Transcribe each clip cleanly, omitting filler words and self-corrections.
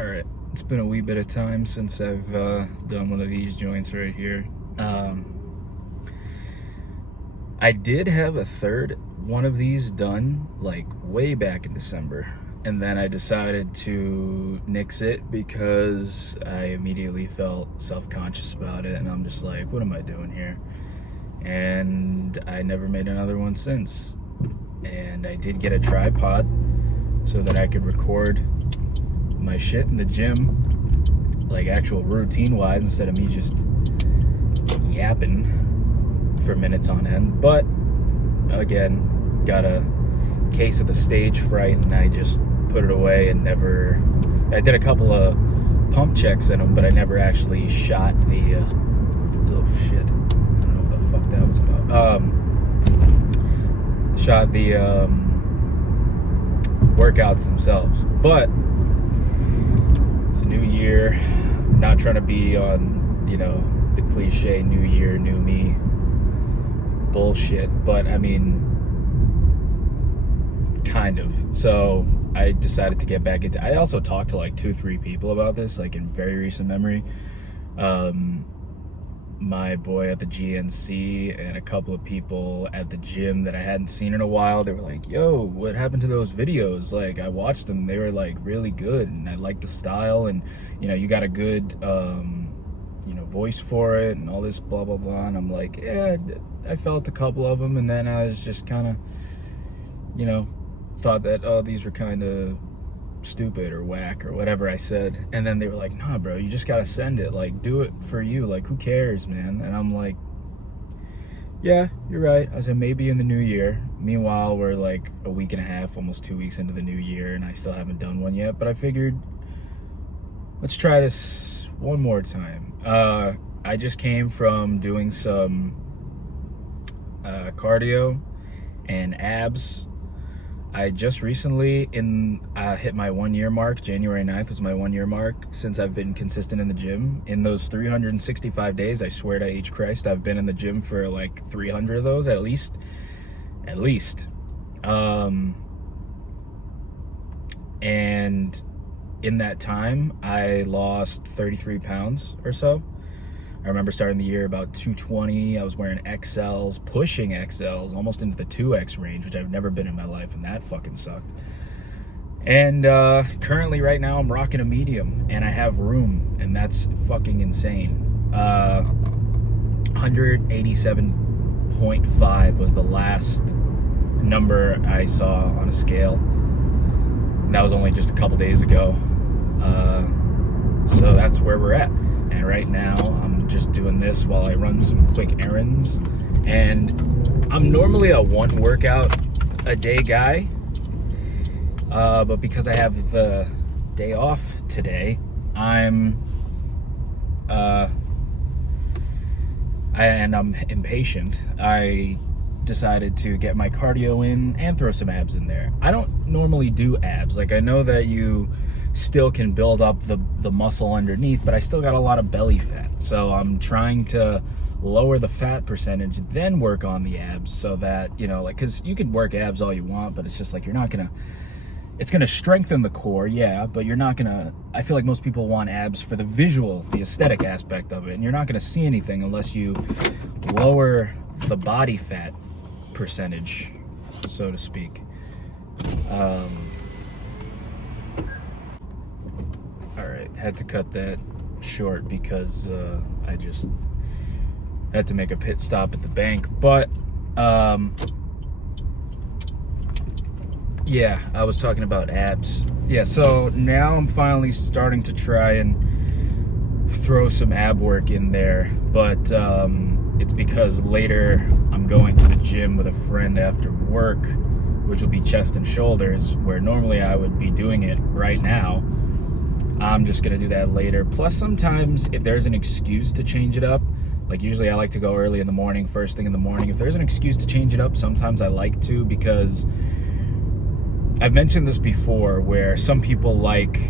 Alright, it's been a wee bit of time since I've done one of these joints right here. I did have a third one of these done like way back in December, and then I decided to nix it because I immediately felt self-conscious about it, and I'm just like, what am I doing here? And I never made another one since. And I did get a tripod so that I could record my shit in the gym, like actual routine wise, instead of me just yapping for minutes on end. But again, got a case of the stage fright, and I just put it away and never. I did a couple of pump checks in them, but I never actually shot the oh shit, I don't know what the fuck that was about. Shot the workouts themselves. But it's a new year. I'm not trying to be on, the cliche new year, new me bullshit, but I mean, kind of. So I decided to get back into. I also talked to like 2-3 people about this, like in very recent memory. My boy at the GNC and a couple of people at the gym that I hadn't seen in a while. They were like, yo, what happened to those videos? Like, I watched them. They were like really good, and I liked the style, and you got a good voice for it and all this blah blah blah. And I'm like, yeah, I felt a couple of them, and then I was just kind of thought that, oh, these were kind of stupid or whack or whatever I said. And then they were like, nah bro, you just gotta send it, like do it for you, like who cares, man? And I'm like, yeah, you're right. I said maybe in the new year. Meanwhile, we're like a week and a half, almost 2 weeks into the new year, and I still haven't done one yet. But I figured, let's try this one more time. I just came from doing some cardio and abs. I just recently hit my 1 year mark. January 9th was my 1 year mark since I've been consistent in the gym. In those 365 days, I swear to H Christ, I've been in the gym for like 300 of those at least. And in that time, I lost 33 pounds or so. I remember starting the year about 220. I was wearing XLs, pushing XLs, almost into the 2X range, which I've never been in my life, and that fucking sucked. And currently, right now, I'm rocking a medium, and I have room, and that's fucking insane. 187.5 was the last number I saw on a scale. And that was only just a couple days ago. So that's where we're at. And right now, I'm just doing this while I run some quick errands. And I'm normally a 1 workout a day guy. But because I have the day off today, I'm impatient. I decided to get my cardio in and throw some abs in there. I don't normally do abs. Like, I know that you still can build up the muscle underneath, but I still got a lot of belly fat. So I'm trying to lower the fat percentage, then work on the abs, so that, because you could work abs all you want, but it's just like, it's gonna strengthen the core, yeah, but you're not gonna, I feel like most people want abs for the visual, the aesthetic aspect of it, and you're not gonna see anything unless you lower the body fat percentage, so to speak. Alright, had to cut that short because I just had to make a pit stop at the bank. But yeah, I was talking about abs. Yeah, so now I'm finally starting to try and throw some ab work in there, but it's because later I'm going to the gym with a friend after work, which will be chest and shoulders, where normally I would be doing it right now. I'm just gonna do that later. Plus, sometimes if there's an excuse to change it up, like usually I like to go early in the morning, first thing in the morning. If there's an excuse to change it up, sometimes I like to, because I've mentioned this before, where some people like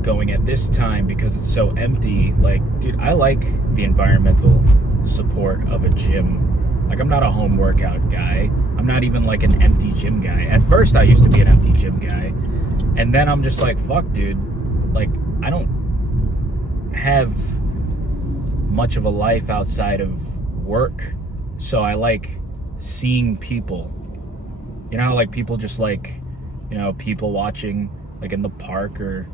going at this time because it's so empty. Like, dude, I like the environmental support of a gym. Like, I'm not a home workout guy. I'm not even like an empty gym guy. At first, I used to be an empty gym guy. And then I'm just like, fuck, dude. like, I don't have much of a life outside of work, so I like seeing people. You know how, like, people just like, you know, people watching, like, in the park or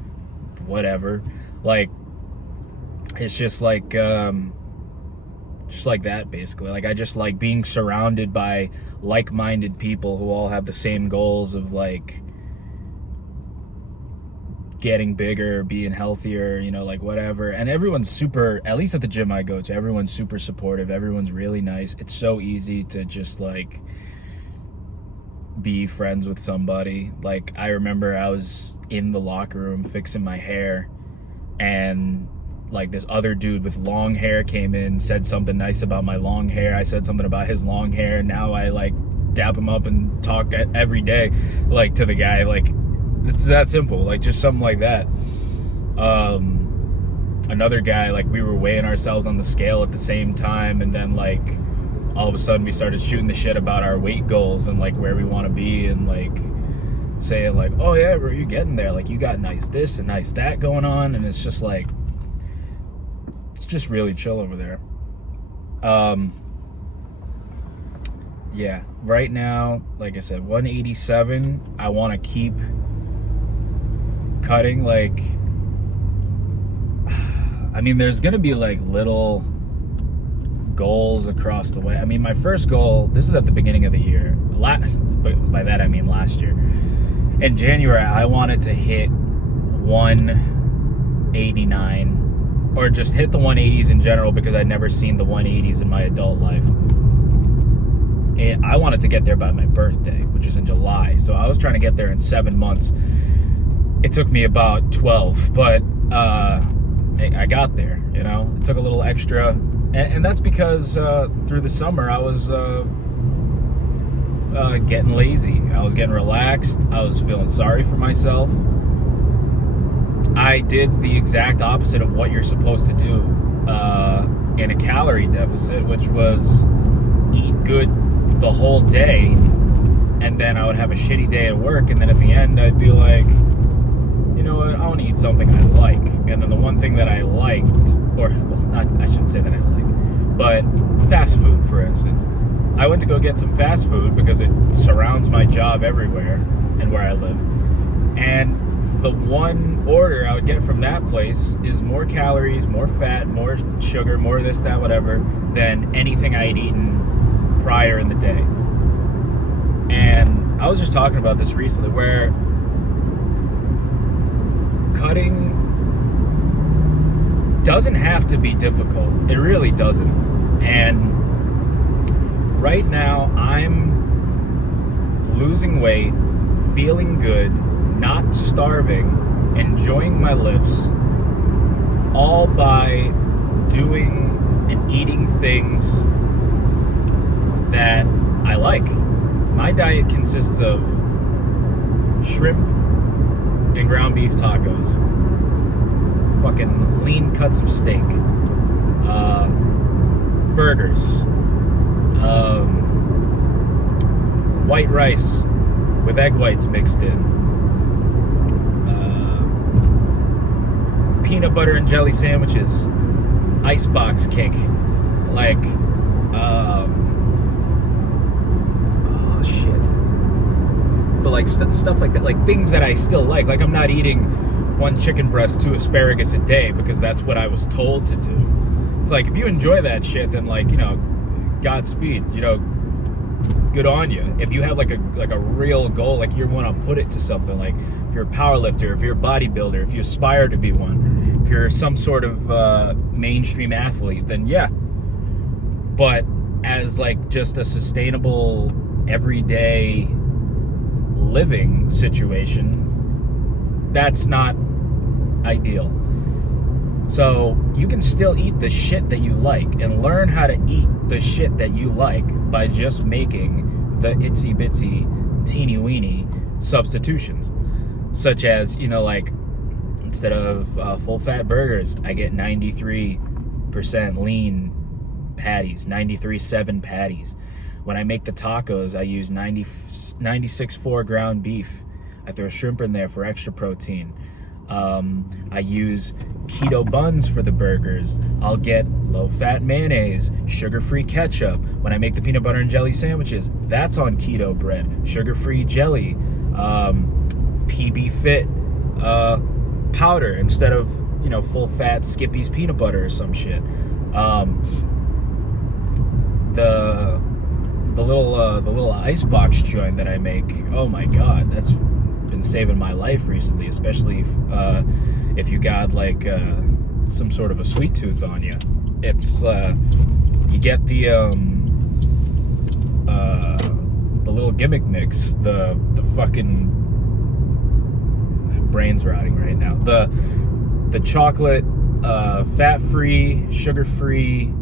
whatever. Like, it's just like that, basically. Like, I just like being surrounded by like-minded people who all have the same goals of, like, getting bigger, being healthier, you know, like, whatever. And everyone's super, at least at the gym I go to, everyone's super supportive. Everyone's really nice. It's so easy to just, like, be friends with somebody. Like, I remember I was in the locker room fixing my hair, and like this other dude with long hair came in, said something nice about my long hair. I said something about his long hair. Now I like dap him up and talk every day, like, to the guy. Like, it's that simple. Like, just something like that. Another guy, like, we were weighing ourselves on the scale at the same time, and then, like, all of a sudden we started shooting the shit about our weight goals and, like, where we want to be, and, like, saying, like, oh yeah, bro, you're getting there. Like, you got nice this and nice that going on. And it's just like, it's just really chill over there. Yeah, right now, like I said, 187. I want to keep cutting. Like, I mean, there's gonna be like little goals across the way. I mean, my first goal, this is at the beginning of the year, but by that I mean last year. In January, I wanted to hit 189, or just hit the 180s in general, because I'd never seen the 180s in my adult life. And I wanted to get there by my birthday, which is in July. So I was trying to get there in 7 months. It took me about 12, but I got there, you know. It took a little extra, and that's because through the summer I was getting lazy. I was getting relaxed. I was feeling sorry for myself. I did the exact opposite of what you're supposed to do in a calorie deficit, which was eat good the whole day, and then I would have a shitty day at work, and then at the end I'd be like, you know what, I want to eat something I like. And then the one thing that I liked, or, well, not, I shouldn't say that I like, but fast food, for instance. I went to go get some fast food because it surrounds my job everywhere and where I live. And the one order I would get from that place is more calories, more fat, more sugar, more this, that, whatever, than anything I had eaten prior in the day. And I was just talking about this recently, where cutting doesn't have to be difficult. It really doesn't. And right now, I'm losing weight, feeling good, not starving, enjoying my lifts, all by doing and eating things that I like. My diet consists of shrimp and ground beef tacos, fucking lean cuts of steak, burgers, white rice with egg whites mixed in, peanut butter and jelly sandwiches, icebox cake, like, oh shit, but like stuff like that, like things that I still like. Like, I'm not eating 1 chicken breast, 2 asparagus a day because that's what I was told to do. It's like, if you enjoy that shit, then, like, you know, Godspeed, you know, good on you. If you have like a real goal, like you want to put it to something, like if you're a power lifter, if you're a bodybuilder, if you aspire to be one, if you're some sort of mainstream athlete, then yeah. But as like just a sustainable everyday living situation, that's not ideal. So you can still eat the shit that you like and learn how to eat the shit that you like by just making the itsy bitsy teeny weeny substitutions, such as, you know, like, instead of full fat burgers, I get 93% lean patties, 93.7 patties. When I make the tacos, I use 96.4 ground beef. I throw shrimp in there for extra protein. I use keto buns for the burgers. I'll get low-fat mayonnaise, sugar-free ketchup. When I make the peanut butter and jelly sandwiches, that's on keto bread. Sugar-free jelly, PB Fit powder instead of full-fat Skippy's peanut butter or some shit. The little icebox joint that I make. Oh my god, that's been saving my life recently, especially if you got like some sort of a sweet tooth on you. It's you get the little gimmick mix, the fucking brain's rotting right now. The chocolate fat-free, sugar-free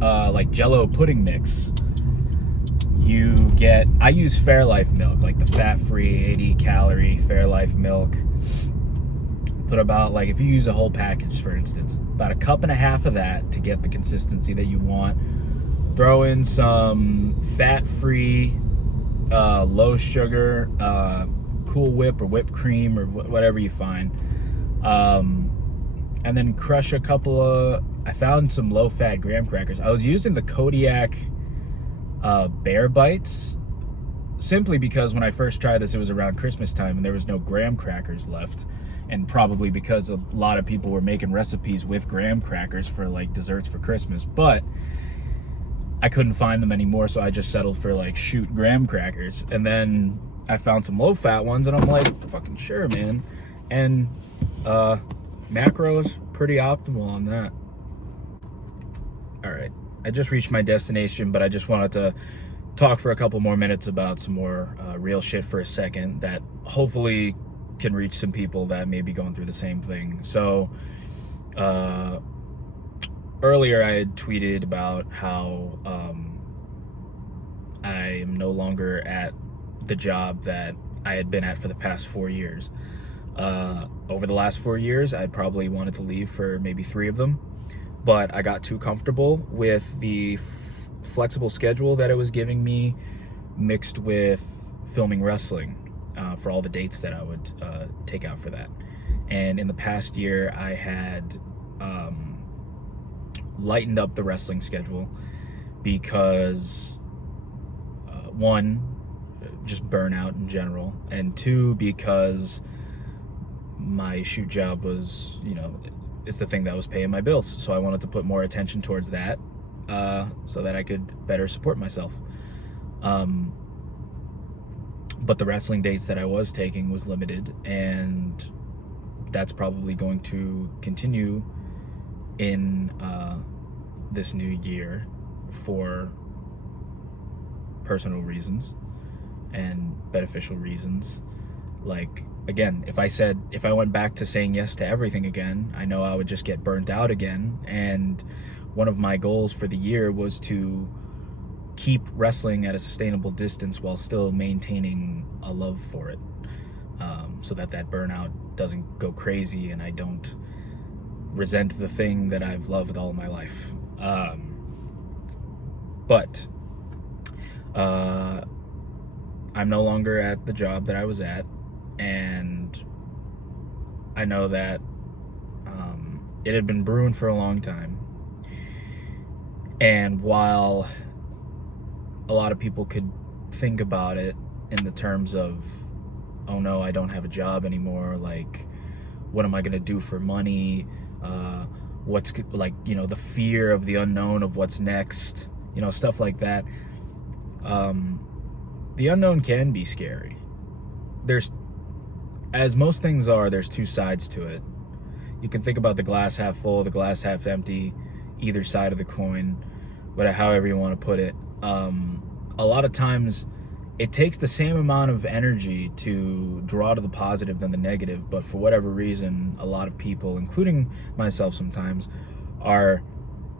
like Jello pudding mix. I use Fairlife milk, like the fat-free 80-calorie Fairlife milk. Put about, like, if you use a whole package, for instance, about a cup and a half of that to get the consistency that you want. Throw in some fat-free, low sugar, Cool Whip or whipped cream or whatever you find. And then crush a couple of, I found some low-fat graham crackers. I was using the Kodiak Bear Bites, simply because when I first tried this, it was around Christmas time and there was no graham crackers left, and probably because a lot of people were making recipes with graham crackers for like desserts for Christmas, but I couldn't find them anymore, so I just settled for like shoot graham crackers. And then I found some low-fat ones and I'm like, fucking sure, man. And macros pretty optimal on that. All right, I just reached my destination, but I just wanted to talk for a couple more minutes about some more real shit for a second that hopefully can reach some people that may be going through the same thing. So earlier I had tweeted about how I am no longer at the job that I had been at for the past 4 years. Over the last 4 years, I probably wanted to leave for maybe 3 of them, but I got too comfortable with the flexible schedule that it was giving me, mixed with filming wrestling for all the dates that I would take out for that. And in the past year, I had lightened up the wrestling schedule because one, just burnout in general, and two, because my shoot job was, it's the thing that was paying my bills. So I wanted to put more attention towards that so that I could better support myself. But the wrestling dates that I was taking was limited, and that's probably going to continue in this new year for personal reasons and beneficial reasons. Like, again, if I went back to saying yes to everything again, I know I would just get burnt out again. And one of my goals for the year was to keep wrestling at a sustainable distance while still maintaining a love for it, so that burnout doesn't go crazy and I don't resent the thing that I've loved all my life. But I'm no longer at the job that I was at, and I know that it had been brewing for a long time. And while a lot of people could think about it in the terms of, oh no, I don't have a job anymore, like, what am I gonna do for money, what's like, the fear of the unknown of what's next, stuff like that. The unknown can be scary. As most things are, there's two sides to it. You can think about the glass half full, the glass half empty, either side of the coin, however you want to put it. A lot of times it takes the same amount of energy to draw to the positive than the negative, but for whatever reason, a lot of people, including myself sometimes, are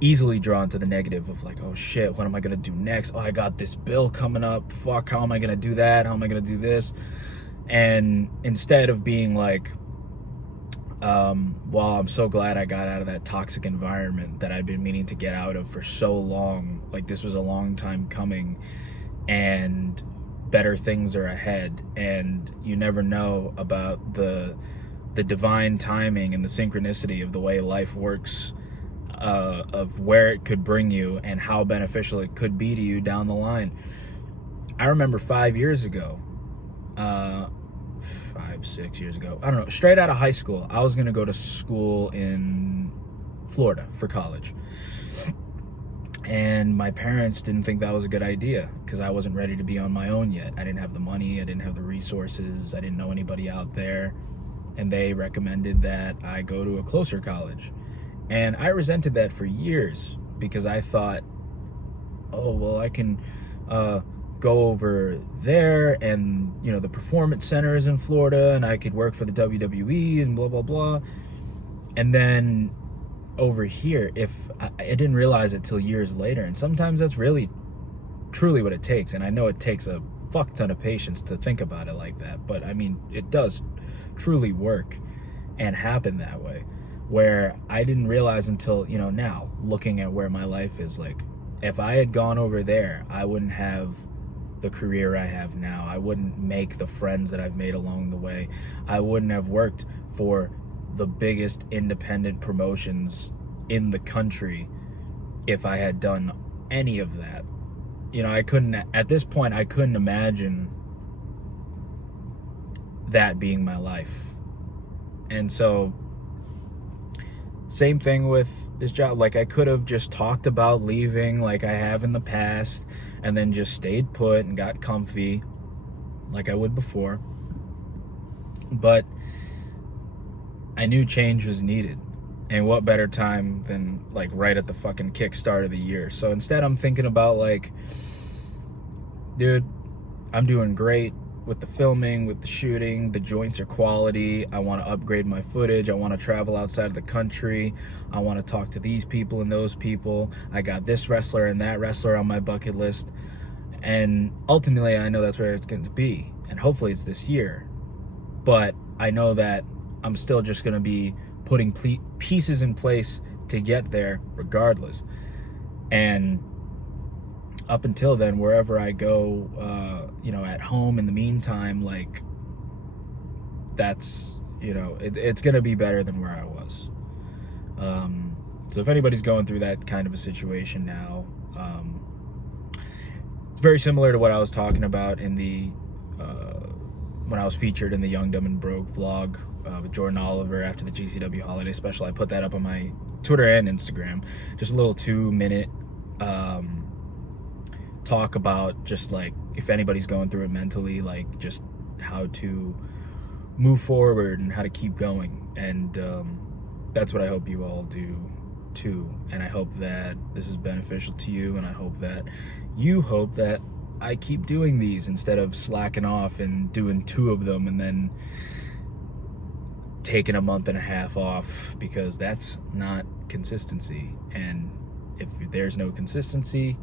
easily drawn to the negative of like, oh shit, what am I gonna do next? Oh, I got this bill coming up. Fuck, how am I gonna do that? How am I gonna do this? And instead of being like, well, I'm so glad I got out of that toxic environment that I'd been meaning to get out of for so long. Like, this was a long time coming, and better things are ahead, and you never know about the the divine timing and the synchronicity of the way life works, of where it could bring you and how beneficial it could be to you down the line. I remember 5 years ago, 6 years ago, I don't know, straight out of high school, I was going to go to school in Florida for college. And my parents didn't think that was a good idea because I wasn't ready to be on my own yet. I didn't have the money, I didn't have the resources, I didn't know anybody out there. And they recommended that I go to a closer college. And I resented that for years because I thought, oh, well, I can go over there, and, you know, the performance center is in Florida, and I could work for the WWE and blah, blah, blah. And then over here, if I didn't realize it till years later, and sometimes that's really truly what it takes. And I know it takes a fuck ton of patience to think about it like that, but I mean, it does truly work and happen that way, where I didn't realize until, you know, now looking at where my life is, like, if I had gone over there, I wouldn't have the career I have now. I wouldn't make the friends that I've made along the way. I wouldn't have worked for the biggest independent promotions in the country if I had done any of that. You know, at this point, I couldn't imagine that being my life. And so, same thing with this job. Like, I could have just talked about leaving like I have in the past and then just stayed put and got comfy like I would before. But I knew change was needed. And what better time than like right at the fucking kickstart of the year. So instead I'm thinking about like, dude, I'm doing great with the filming, with the shooting, the joints are quality. I want to upgrade my footage. I want to travel outside of the country. I want to talk to these people and those people. I got this wrestler and that wrestler on my bucket list. And ultimately, I know that's where it's going to be. And hopefully it's this year. But I know that I'm still just going to be putting pieces in place to get there regardless. And up until then, wherever I go, you know, at home in the meantime, like, that's, you know, it's going to be better than where I was. So if anybody's going through that kind of a situation now, it's very similar to what I was talking about in the, when I was featured in the Young, Dumb, and Broke vlog with Jordan Oliver after the GCW holiday special. I put that up on my Twitter and Instagram. Just a little 2-minute talk about just like, if anybody's going through it mentally, like just how to move forward and how to keep going. And that's what I hope you all do too. And I hope that this is beneficial to you, and I hope that you hope that I keep doing these instead of slacking off and doing 2 of them and then taking a month and a half off, because that's not consistency. And if there's no consistency,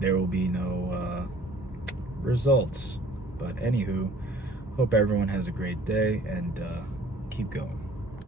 there will be no results. But anywho, hope everyone has a great day, and keep going.